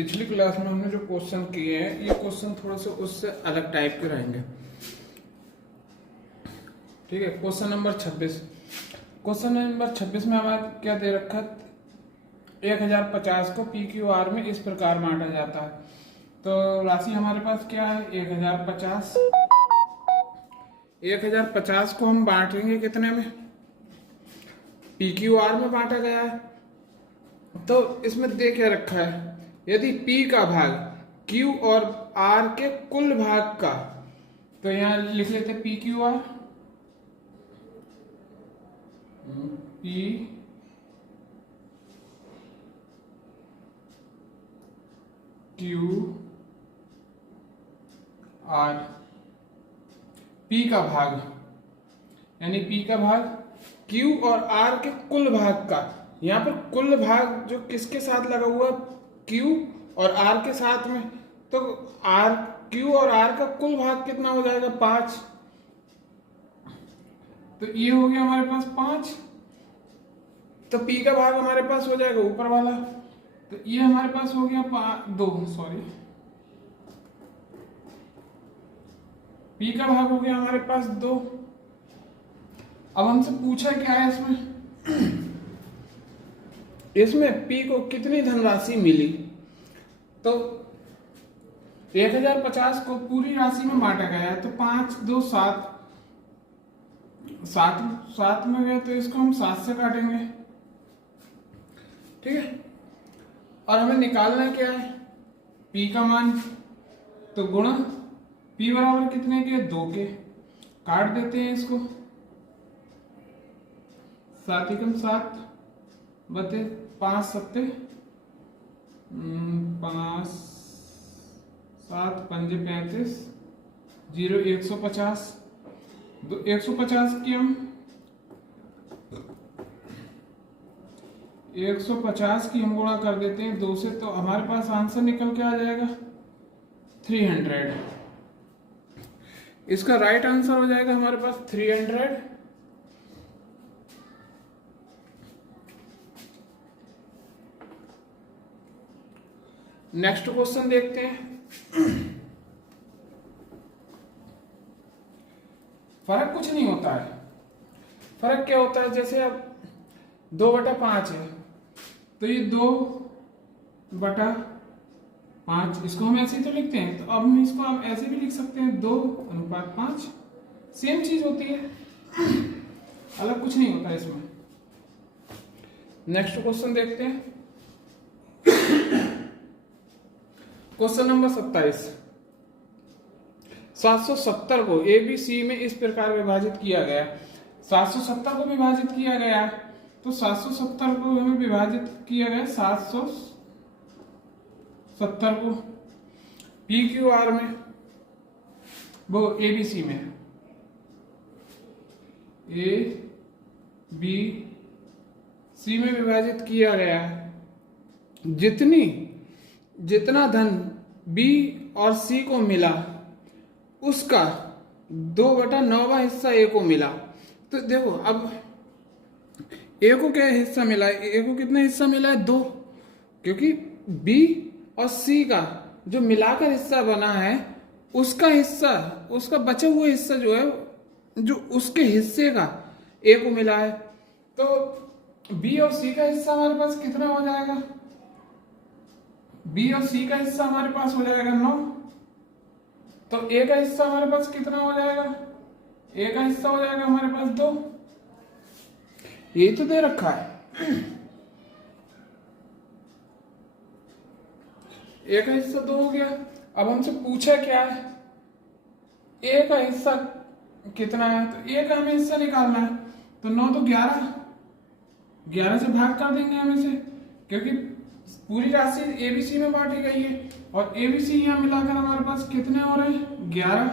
पिछली क्लास में हमने जो क्वेश्चन किए हैं ये क्वेश्चन थोड़ा सा उससे अलग टाइप के रहेंगे। ठीक है, क्वेश्चन नंबर 26। क्वेश्चन नंबर 26 में हमारा क्या दे रखा है, 1050 को पी क्यू आर में इस प्रकार बांटा जाता है। तो राशि हमारे पास क्या है, 1050। 1050 को हम बांटेंगे कितने में, पी क्यू आर में बांटा गया है। तो इसमें दे क्या रखा है, यदि P का भाग Q और R के कुल भाग का, तो यहां लिख लेते P Q R, P Q R, P का भाग यानी P का भाग Q और R के कुल भाग का। यहाँ पर कुल भाग जो किसके साथ लगा हुआ, Q और R के साथ में, तो R Q और R का कुल भाग कितना हो जाएगा, 5। तो ये हो गया हमारे पास 5। तो P का भाग हमारे पास हो जाएगा ऊपर वाला, तो ये हमारे पास हो गया 2, सॉरी, P का भाग हो गया हमारे पास 2। अब हमसे पूछा क्या है इसमें P को कितनी धनराशि मिली। तो 1050 को पूरी राशि में बांटा गया है, तो 5 2 7 7 में गया, तो इसको हम 7 से काटेंगे। ठीक है, और हमें निकालना क्या है, P का मान, तो गुणा P बराबर कितने के, 2 के, काट देते हैं इसको, 7 एकम 7 बते 5 सत्ते 5 7 पंजे 35 0 150 150 की हम 150 की हम गुणा कर देते हैं 2 से, तो हमारे पास आंसर निकल के आ जाएगा 300। इसका राइट आंसर हो जाएगा हमारे पास 300। नेक्स्ट क्वेश्चन देखते हैं। फर्क कुछ नहीं होता है, फर्क क्या होता है, जैसे अब 2/5 है, तो ये 2/5, इसको हम ऐसे ही तो लिखते हैं, तो अब हम इसको हम ऐसे भी लिख सकते हैं 2:5, सेम चीज होती है, अलग कुछ नहीं होता इसमें। नेक्स्ट क्वेश्चन देखते हैं, क्वेश्चन नंबर 27। 770 को ABC में इस प्रकार विभाजित किया गया। 770 को विभाजित किया गया, तो 770 को हमें विभाजित किया गया 770 को PQR में, वो ABC में, ABC में विभाजित किया गया। जितना धन B और C को मिला उसका 2/9 हिस्सा A को मिला। तो देखो अब A को क्या हिस्सा मिला है, A को कितना हिस्सा मिला है, 2, क्योंकि B और C का जो मिलाकर हिस्सा बना है उसका हिस्सा, उसका बचा हुआ हिस्सा जो है, जो उसके हिस्से का A को मिला है। तो B और C का हिस्सा हमारे पास कितना हो जाएगा, B और C का हिस्सा हमारे पास हो जाएगा 9, तो A का हिस्सा हमारे पास कितना हो जाएगा, A का हिस्सा हो जाएगा हमारे पास 2, यही तो दे रखा है। A का हिस्सा 2 हो गया। अब हमसे पूछा क्या है, A का हिस्सा कितना है, तो A का हमें हिस्सा निकालना है, तो 9 तो 11 से भाग कर देंगे हम इसे, क्योंकि पूरी राशि ABC में बांटी गई है, और ABC यहां मिलाकर हमारे पास कितने हो रहे हैं, 11।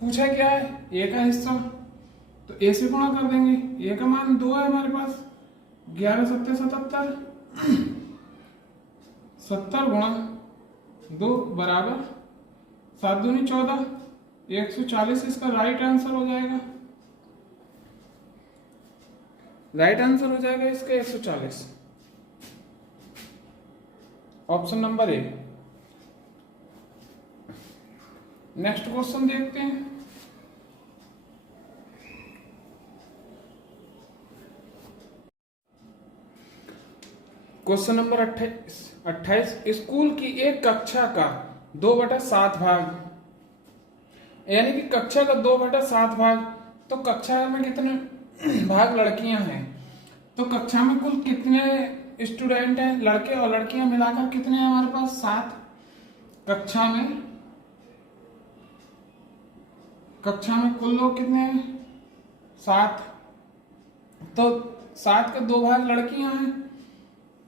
पूछा क्या है, A का हिस्सा, तो A से गुणा कर देंगे, A का मान 2 है हमारे पास, 11 7 77, 70 गुणा 2 बराबर 7 दूनी 14, 140 इसका राइट आंसर हो जाएगा। राइट आंसर हो जाएगा इसका 140। Option number A. Next question देखते हैं। Question number 28। स्कूल की एक कक्षा का 2/7 भाग, यानी कि कक्षा का 2/7 भाग, तो कक्षा में कितने भाग लड़कियां हैं, तो कक्षा में कुल कितने स्टूडेंट हैं, लड़के और लड़कियां मिलाकर कितने हैं हमारे पास? 7। कक्षा में कुल लोग कितने हैं? 7। तो 7 के 2 भाग लड़कियां हैं,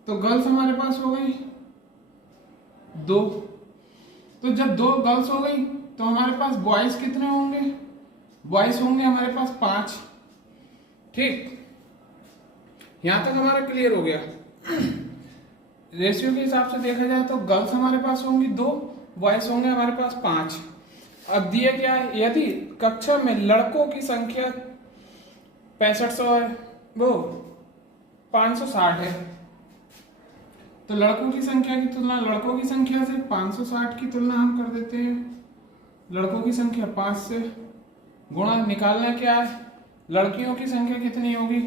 तो गर्ल्स हमारे पास हो गई 2। तो जब 2 गर्ल्स हो गई तो हमारे पास बॉयज कितने होंगे? बॉयज होंगे हमारे पास 5। ठीक, यहां तक हमारा क्लियर हो गया। रेशियो के हिसाब से देखा जाए तो गर्ल्स हमारे पास होंगी 2, बॉयज होंगे हमारे पास 5। अब दिया क्या है, यदि कक्षा में लड़कों की संख्या 6500 है, वो 560 है, तो लड़कों की संख्या की तुलना लड़कों की संख्या से 560 की तुलना हम कर देते हैं लड़कों की संख्या 5 से, गुणा निकालना क्या है, लड़कियों की संख्या कितनी होगी,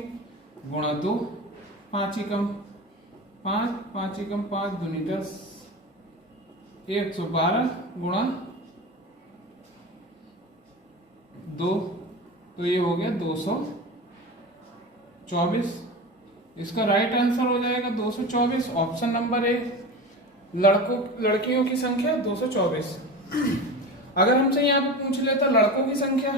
गुणा 2, 5 एकम 5, 5 एकम 5 दूनी 10, 112 गुणा 2, तो ये हो गया 224। इसका राइट आंसर हो जाएगा 224, ऑप्शन नंबर ए। लड़कियों की संख्या 224। अगर हमसे यहाँ पे पूछ लेता लड़कों की संख्या,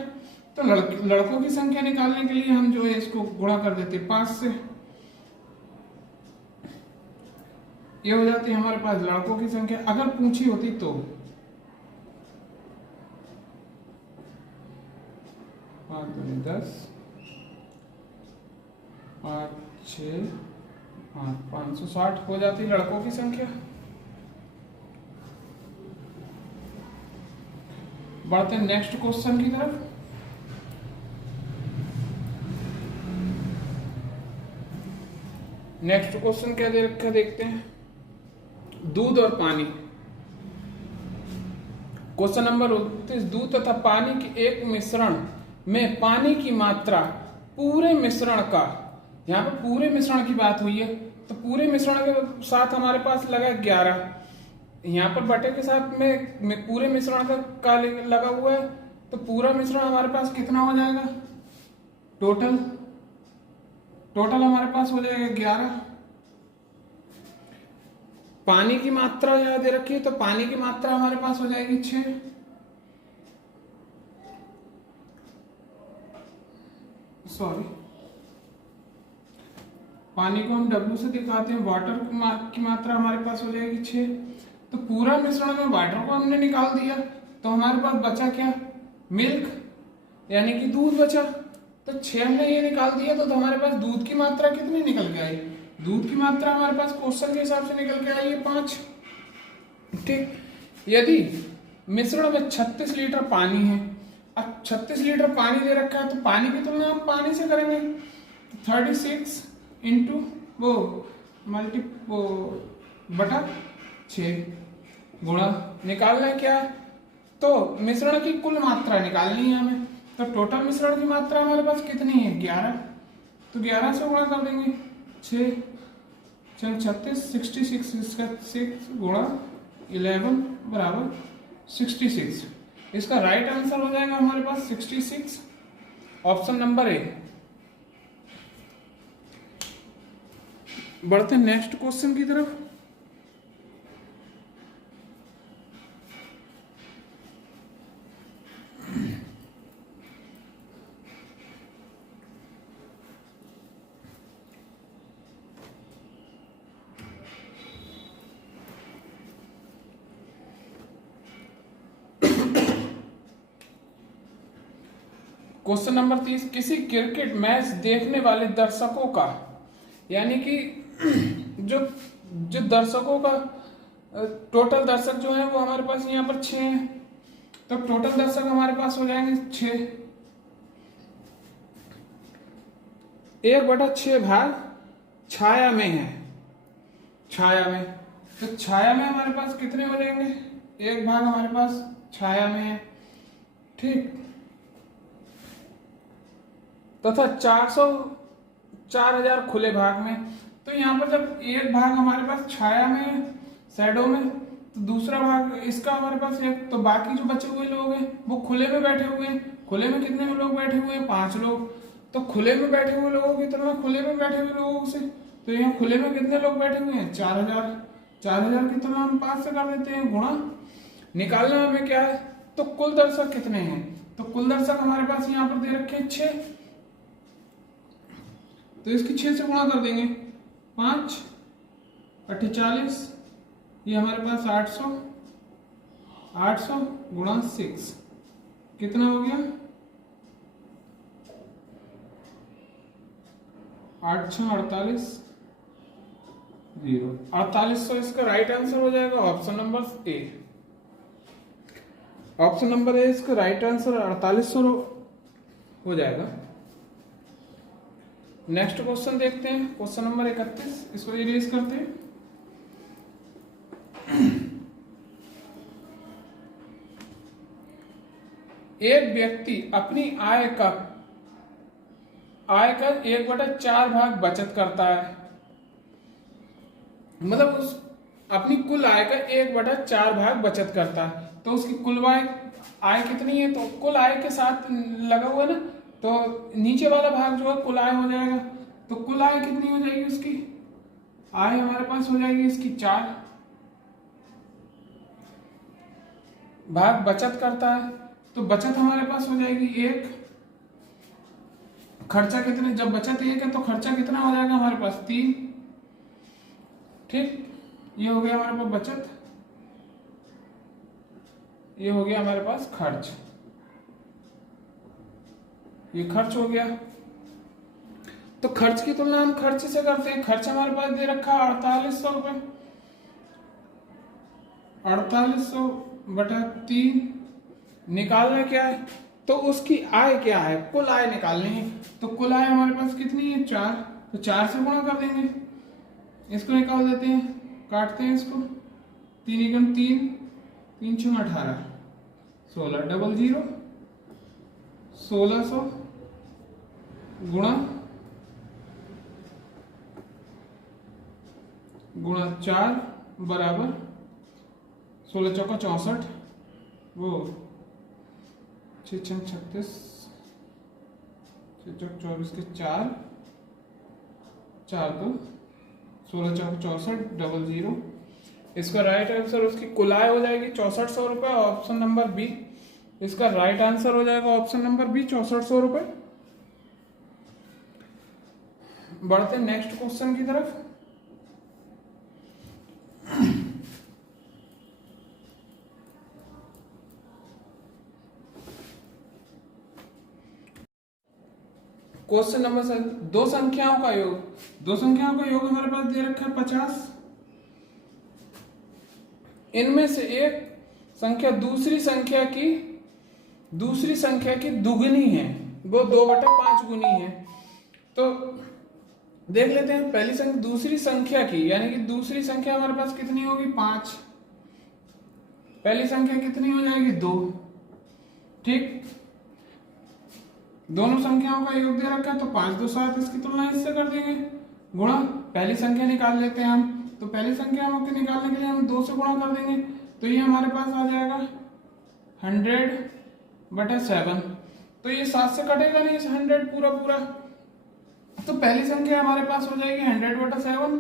तो लड़कों की संख्या निकालने के लिए हम जो है इसको गुणा कर देते 5 से, ये हो जाती है हमारे पास लड़कों की संख्या। अगर पूछी होती तो 5 दूनी 10, 5 6 560 हो जाती लड़कों की संख्या। बढ़ते हैं नेक्स्ट क्वेश्चन की तरफ। नेक्स्ट क्वेश्चन क्या दे रखा है देखते हैं। दूध और पानी। Question number 29। दूध तथा पानी के एक मिश्रण में पानी की मात्रा पूरे मिश्रण का, यहाँ पर पूरे मिश्रण की बात हुई है, तो पूरे मिश्रण के साथ हमारे पास लगा 11, यहाँ पर बटे के साथ में पूरे मिश्रण का लगा हुआ है, तो पूरा मिश्रण हमारे पास कितना हो जाएगा, टोटल हमारे पास हो जाएगा 11। पानी की मात्रा यहाँ दे रखी है, तो पानी की मात्रा हमारे पास हो जाएगी 6। सॉरी, पानी को हम W से दिखाते हैं, वाटर की मात्रा हमारे पास हो जाएगी 6। तो पूरा मिश्रण में वाटर को हमने निकाल दिया, तो हमारे पास बचा क्या, मिल्क, यानी कि दूध बचा। तो 6 हमने ये निकाल दिया, तो हमारे पास दूध की मात्रा कितनी निकल के आई, दूध की मात्रा हमारे पास क्वेश्चन के हिसाब से निकल के आई है 5। ठीक, यदि मिश्रण में 36 लीटर पानी है, अब 36 लीटर पानी दे रखा है, तो पानी की तुलना हम पानी से करेंगे, 36 इंटू वो बटा 6 गुणा निकालना है क्या, तो मिश्रण की कुल मात्रा निकालनी है हमें, तो टोटल मिश्रण की मात्रा हमारे पास कितनी है 11, तो 11 से गुणा कर देंगे 6 36 66, इसका 6 गुणा 11 बराबर 66। इसका राइट आंसर हो जाएगा हमारे पास 66, ऑप्शन नंबर ए। बढ़ते हैं नेक्स्ट क्वेश्चन की तरफ। Question number 30। किसी क्रिकेट मैच देखने वाले दर्शकों का, यानी कि जो दर्शकों का टोटल दर्शक जो है वो हमारे पास यहाँ पर 6 हैं, तो टोटल दर्शक हमारे पास हो जाएंगे 6। 1/6 भाग छाया में है, छाया में तो छाया में हमारे पास कितने हो जाएंगे, एक भाग हमारे पास छाया में है, ठीक, तथा 4000 खुले भाग में। तो यहाँ पर जब एक भाग हमारे पास छाया में, शैडो में, तो दूसरा भाग इसका हमारे पास एक, तो बाकी जो बचे हुए लोग हैं वो खुले में बैठे हुए हैं। खुले में कितने लोग बैठे हुए हैं, 5 लोग। तो खुले में बैठे हुए लोगों की तुलना खुले में बैठे हुए लोगों से, तो यहाँ खुले में कितने लोग बैठे हुए हैं, 4000। 4000 की तुलना हम 5 से कर देते हैं गुणा, निकालना हमें क्या है, तो कुल दर्शक कितने हैं। तो कुल दर्शक हमारे पास यहाँ पर दे रखे हैं 6, तो इसकी 6 से गुणा कर देंगे, 5 8 40, ये हमारे पास 800, 800 गुणा 6 कितना हो गया, 8 6 48, 0 4800। इसका राइट आंसर हो जाएगा option number A. Option number A इसका राइट आंसर 4800 हो जाएगा। नेक्स्ट क्वेश्चन देखते हैं, क्वेश्चन नंबर 31, इसको इरेज करते हैं। एक व्यक्ति अपनी आय का 1/4 भाग बचत करता है, मतलब उस अपनी कुल आय का 1/4 भाग बचत करता है। तो उसकी कुल आय कितनी है, तो कुल आय के साथ लगा हुआ ना, तो नीचे वाला भाग जो है कुल आय हो जाएगा। तो कुल आय कितनी हो जाएगी, उसकी आय हमारे पास हो जाएगी इसकी 4 भाग बचत करता है, तो बचत हमारे पास हो जाएगी 1। खर्चा कितने, जब बचत 1 है तो खर्चा कितना हो जाएगा हमारे पास 3, ठीक। ये हो गया हमारे पास बचत, ये हो गया हमारे पास खर्च, ये खर्च हो गया। तो खर्च की तुलना हम खर्च से करते हैं। खर्च हमारे पास दे रखा है 4800 रुपये, 4800 बटा 3, निकालना क्या है, तो उसकी आय क्या है, कुल आय निकालनी है। तो कुल आय हमारे पास कितनी है 4, तो 4 से गुणा कर देंगे, इसको निकाल देते हैं, काटते हैं इसको, 3 एकम 3, 3 6 18, 16 डबल 0, 1600 गुणा 4 बराबर 16 चौका 64, वो 6 6 36, 6 चौक 24 के 4 4 2, 16 चौक 64 डबल 0। इसका राइट आंसर उसकी कुल आय हो जाएगी 6400 रुपये, ऑप्शन नंबर बी इसका राइट आंसर हो जाएगा, ऑप्शन नंबर बी 6400 रुपये। बढ़ते नेक्स्ट क्वेश्चन की तरफ। क्वेश्चन नंबर 7, दो संख्याओं का योग, दो संख्याओं का योग हमारे पास दे रखा है 50। इनमें से एक संख्या दूसरी संख्या की दुगनी है, वो 2/5 गुनी है। तो देख लेते हैं पहली संख्या दूसरी संख्या की, यानी कि दूसरी संख्या हमारे पास कितनी होगी 5, पहली संख्या कितनी हो जाएगी 2, ठीक। दोनों संख्याओं का योग दे रखा है, तो 5 2 7, इसकी तुलना इससे कर देंगे, गुणा पहली संख्या निकाल लेते हैं हम। तो पहली संख्या हम के निकालने के लिए हम 2 से गुणा कर देंगे, तो ये हमारे पास आ जाएगा 100/7। तो ये 7 से कटेगा नहीं, 100 पूरा पूरा, तो पहली संख्या हमारे पास हो जाएगी 100/7।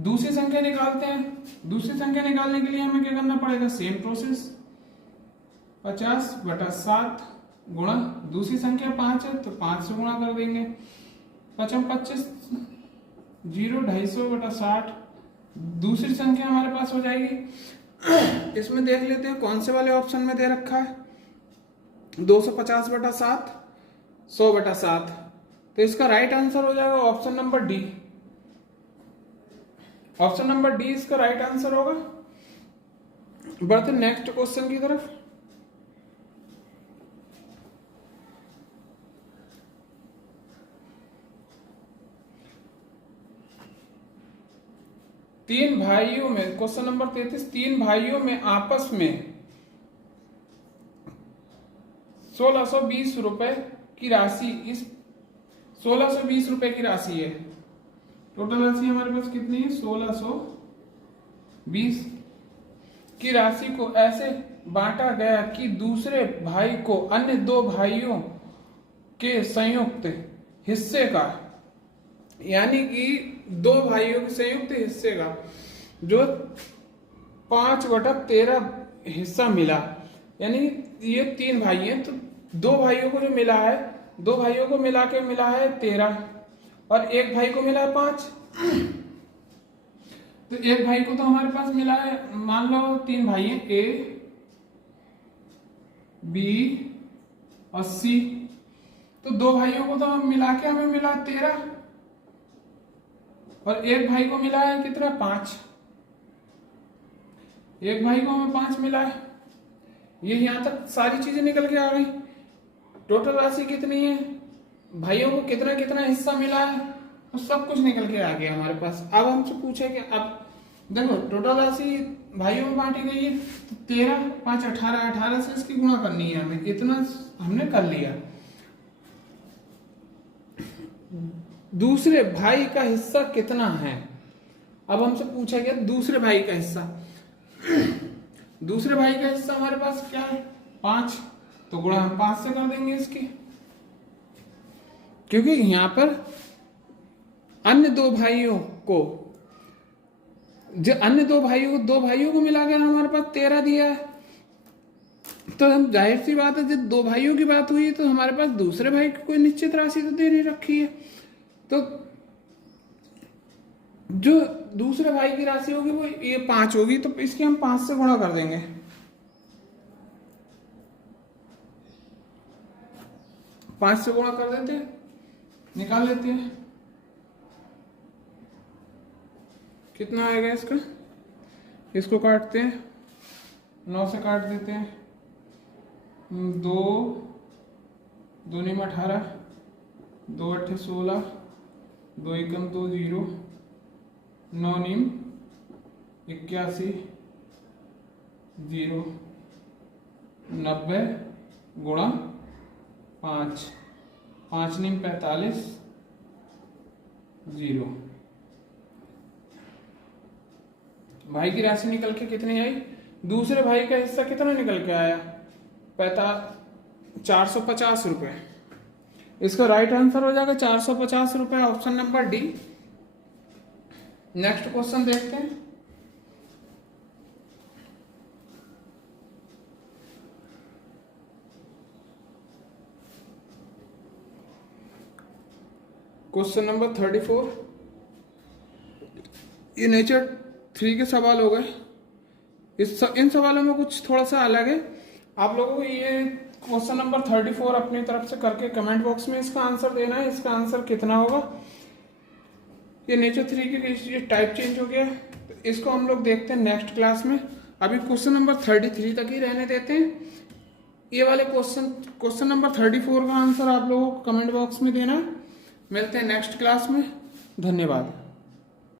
दूसरी संख्या निकालते हैं, दूसरी संख्या निकालने के लिए हमें क्या करना पड़ेगा, सेम प्रोसेस, 50/7 गुणा दूसरी संख्या 5 है तो 5 से गुणा कर देंगे, 5 25 0 250/60। दूसरी संख्या हमारे पास हो जाएगी, इसमें देख लेते हैं कौन से वाले ऑप्शन में दे रखा है, 250/7, 100/7। तो इसका राइट आंसर हो जाएगा option number D, option number D इसका राइट आंसर होगा। बढ़ते नेक्स्ट क्वेश्चन की तरफ। तीन भाइयों में, क्वेश्चन नंबर 33, तीन भाइयों में आपस में 1620 रुपए की राशि, इस 1620 रुपए की राशि है। टोटल राशि हमारे पास कितनी है? 1620 की राशि को ऐसे बांटा गया कि दूसरे भाई को अन्य दो भाइयों के संयुक्त हिस्से का, यानी कि दो भाइयों के संयुक्त हिस्से का जो 5/13 हिस्सा मिला। यानी ये तीन भाई हैं, तो दो भाइयों को जो मिला है, दो भाइयों को मिला के मिला है 13 और एक भाई को मिला है 5। तो एक भाई को तो हमारे पास मिला है, मान लो तीन भाई हैं, ए, बी और सी। तो दो भाइयों को तो हम मिला के हमें मिला 13 और एक भाई को मिला है कितना? 5। एक भाई को हमें 5 मिला है। ये यहां तक सारी चीजें निकल के आ गई। टोटल राशि कितनी है, भाइयों को कितना कितना हिस्सा मिला है, तो सब कुछ निकल के आ गया हमारे पास। अब हमसे पूछे कि अब देखो टोटल राशि भाइयों में बांटी गई है, तो 13, 5, 18, 18 से इसकी गुणा करनी है हमें। इतना हमने कर लिया। दूसरे भाई का हिस्सा कितना है? अब हमसे पूछा गया दूसरे भाई का हिस्सा। दूसरे भाई का हिस्सा हमारे पास क्या है? 5। तो गुणा हम 5 से कर देंगे इसकी, क्योंकि यहां पर अन्य दो भाइयों को, जो अन्य दो भाइयों को मिला के हमारे पास 13 दिया है। तो हम जाहिर सी बात है, जब दो भाइयों की बात हुई तो हमारे पास दूसरे भाई की कोई निश्चित राशि तो दे नहीं रखी है। तो जो दूसरे भाई की राशि होगी वो ये 5 होगी, तो इसकी हम 5 से गुणा कर देंगे। 5 से गुणा कर देते हैं, निकाल लेते हैं कितना आएगा इसका। इसको काटते हैं, 9 से काट देते हैं, 2 2 में 18, 2 8 16, 2 एकम 2 0, 9 नीम 81 0, 90 गुणा 5, 5 नीम 45 0। भाई की राशि निकल के कितनी आई? दूसरे भाई का हिस्सा कितना निकल के आया? 450 रुपए। इसका राइट आंसर हो जाएगा 450 रुपए, option number D. Next question देखते हैं। Question number 34। ये नेचर 3 के सवाल हो गए। इन सवालों में कुछ थोड़ा सा अलग है। आप लोगों को ये क्वेश्चन नंबर 34 अपनी तरफ से करके कमेंट बॉक्स में इसका आंसर देना है। इसका आंसर कितना होगा? ये नेचर 3 के टाइप चेंज हो गया, तो इसको हम लोग देखते हैं नेक्स्ट क्लास में। अभी क्वेश्चन नंबर 33 तक ही रहने देते हैं। ये वाले क्वेश्चन नंबर 34 का आंसर आप लोगों को कमेंट बॉक्स में देना है। मिलते हैं नेक्स्ट क्लास में। धन्यवाद।